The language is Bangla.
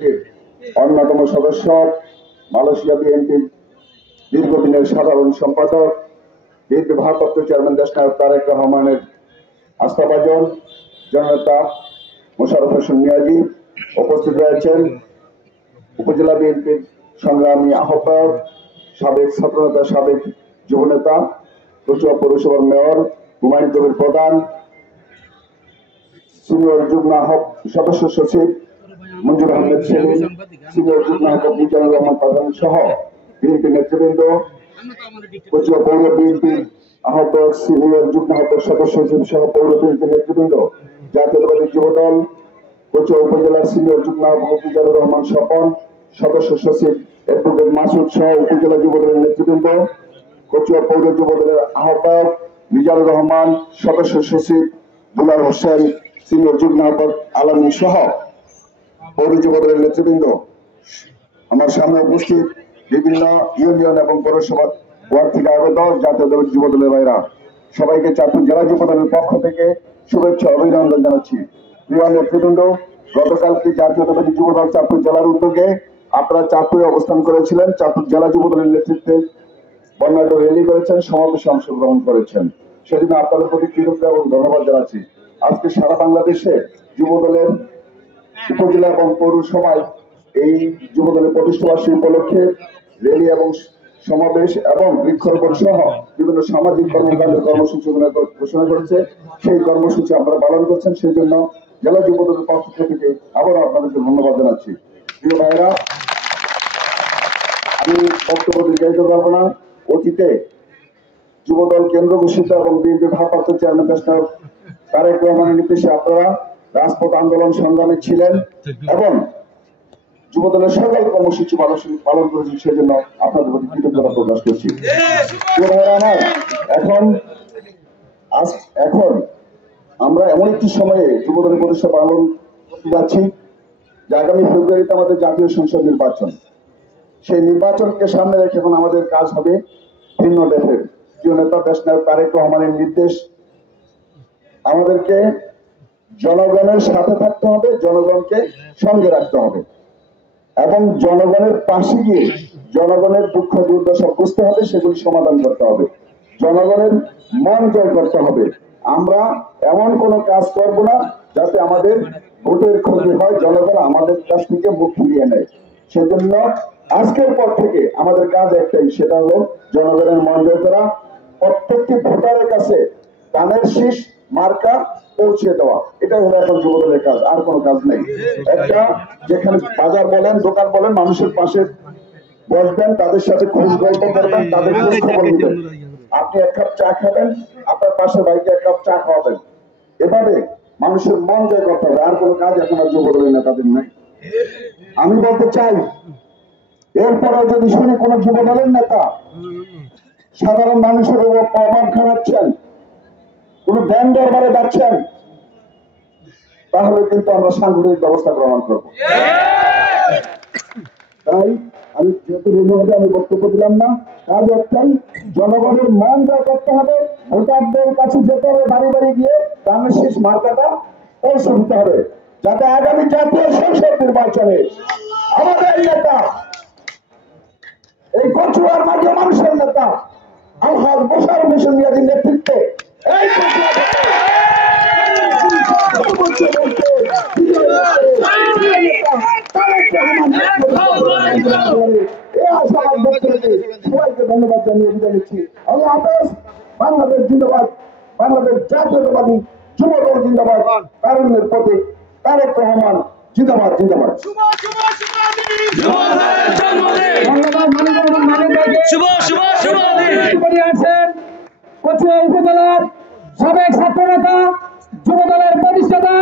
বিএনপির অন্যতম সদস্য, মালয়েশিয়া বিএনপির দীর্ঘদিনের সাধারণ সম্পাদক, বিএনপি ভারপ্রাপ্ত চেয়ারম্যান দেশনায়ক তারেক রহমানের আস্থাভাজন জননেতা মোশাররফ হোসেন নিয়াজি উপস্থিত রয়েছেন। উপজেলা বিএনপির সংগ্রামী আহ্বায়ক, সাবেক ছাত্রনেতা, সাবেক যুবনেতা, কচুয়া পৌরসভার মেয়র হুমায়ুন কবির প্রধান, সিনিয়র যুগ্ম সদস্য সচিব মঞ্জুর আহমেদ সেলিম, সিনিয়র যুগ্ম মিজানুর রহমান প্রধান সহ বিএনপি নেতৃবৃন্দ, কচুয়া পৌর বিএনপির আহ্বায়ক, সিনিয়র যুগ্ম সদস্য সচিব সহ পৌর বিএনপি নেতৃবৃন্দ, জাতীয়তাবাদী যুবদল কচুয়া উপজেলার সিনিয়র যুগ্ম মিজানুর রহমান স্বপন, সদস্য সচিব অ্যাডভোকেট মাসুদ সহ উপজেলা যুবদলের নেতৃবৃন্দ, কচুয়া পৌর যুবদলের আহ্বায়ক মিজানুর রহমান, সদস্য সচিব দুলাল হোসেন, সিনিয়র যুগ্ম আহ্বায়ক আলমী সহ পৌর যুবদলের নেতৃবৃন্দ, আমার সামনে উপস্থিত বিভিন্ন ইউনিয়ন এবং পৌরসভা ওয়ার্ড থেকে আগত জাতীয় দলের যুবদলের ভাইরা, সবাইকে চাঁদপুর জেলা যুবদলের পক্ষ থেকে শুভেচ্ছা অভিনন্দন জানাচ্ছি। প্রিয় নেতৃবৃন্দ, গতকালকে জাতীয়তাবাদী যুবদল চাঁদপুর জেলার উদ্যোগে আপনারা চাঁদপুরে অবস্থান করেছিলেন। চাঁদপুর জেলা যুবদলের নেতৃত্বে বর্ণাঢ্য র্যালি করেছেন, সমাবেশে অংশগ্রহণ করেছেন। সেদিন আপনাদের প্রতি কৃতজ্ঞ এবং ধন্যবাদ জানাচ্ছি। আজকে সারা বাংলাদেশে যুবদলের উপজেলা এবং পৌরসভায় এই যুবদলের প্রতিষ্ঠাবার্ষিকী উপলক্ষে র্যালি এবং সমাবেশ এবং বৃক্ষরোপণ সহ বিভিন্ন সামাজিক কর্মকাণ্ড কর্মসূচি ঘোষণা করেছে। সেই কর্মসূচি আপনারা পালন করছেন, সেই জন্য জেলা যুবদলের পক্ষ থেকে আবারও আপনাদেরকে ধন্যবাদ জানাচ্ছি। প্রিয় ভাইরা, আমি বক্তব্য দীর্ঘায়িত করবো না। অতীতে যুবদল কেন্দ্র ঘোষিত এবং বিএনপি ভারপ্রাপ্ত চেয়ারম্যান দেশনায়ক তারেক রহমানের নির্দেশে আপনারা রাজপথ আন্দোলন সংগ্রামে ছিলেন এবং যুবদলের সকল কর্মসূচি পালন করেছেন, সেজন্য আপনাদের প্রতি কৃতজ্ঞতা প্রকাশ করছি। এখন আমরা এমন একটি সময়ে যুবদলের প্রতিষ্ঠা পালন করতে যাচ্ছি যে আগামী ফেব্রুয়ারিতে আমাদের জাতীয় সংসদ নির্বাচন। সেই নির্বাচনকে সামনে রেখে এখন আমাদের কাজ হবে ভিন্ন দেশের। প্রিয় নেতা দেশনায়ক তারেক রহমানের নির্দেশ, আমাদেরকে জনগণের সাথে থাকতে হবে, জনগণকে সঙ্গে রাখতে হবে এবং জনগণের পাশে গিয়ে জনগণের দুঃখ দুর্দশা বুঝতে হবে, সেগুলি সমাধান করতে হবে, জনগণের মন জয় করতে হবে। আমরা এমন কোন কাজ করব না যাতে আমাদের ভোটের ক্ষতি হয়, জনগণ আমাদের কাছ থেকে মুখ ফিরিয়ে নেয়। সেজন্য আজকের পর থেকে আমাদের কাজ একটাই, সেটা হলো জনগণের মন জয় করা, প্রত্যেকটি ভোটারের কাছে ধানের শীষ মার্কা পৌঁছে দেওয়া। এটাই হলো এখন যুবদলের কাজ, আর কোনো কাজ নেই। একটা যেখানে বাজার বলেন, দোকান বলেন, মানুষের পাশে বসবেন, তাদের সাথে খোঁজ গল্প করবেন, তাদের খোঁজ খবর নেবেন। আপনি এক কাপ চা খাবেন, আপনার পাশে ভাইকে এক কাপ চা খাওয়াবেন। এভাবে মানুষের মন জয় করতে হবে, আর কোনো কাজ এখন আর যুবদলের নেতাদের নাই। আমি বলতে চাই, এরপরেও যদি শুনি কোন যুবদলের নেতা সাধারণ মানুষের উপর প্রভাব খাটাচ্ছেন, কোন ব্যান্ড দরবারে যাচ্ছেন, তাহলে কিন্তু আমরা সাংগঠনিক ব্যবস্থা গ্রহণ করব। তাই আমি যেহেতু রুমে আমি বক্তব্য দিলাম না, কাজ একটাই, জনগণের মন জয় করতে হবে, ভোটারদের কাছে যেতে হবে, বাড়ি বাড়ি গিয়ে ধানের শীষ মার্কাটা পৌঁছে দিতে হবে, যাতে আগামী জাতীয় সংসদ নির্বাচনে আমাদের নেতা, এই কচুয়ার মাঝে মানুষের নেতা আলহাজ মোশাররফ হোসেন নিয়াজির নেতৃত্বে এই সবাইকে ধন্যবাদ জানিয়ে বিদায় নিচ্ছি। আল্লাহ হাফেজ। বাংলাদেশ জিন্দাবাদ, বাংলাদেশ জাতীয়তাবাদী যুবদল জিন্দাবাদ, তারুণ্যের প্রতীক তারেক রহমান জিন্দাবাদ, জিন্দাবাদ। কচুয়া উপজেলার সাবেক ছাত্র নেতা, যুবদলের প্রতিষ্ঠাতা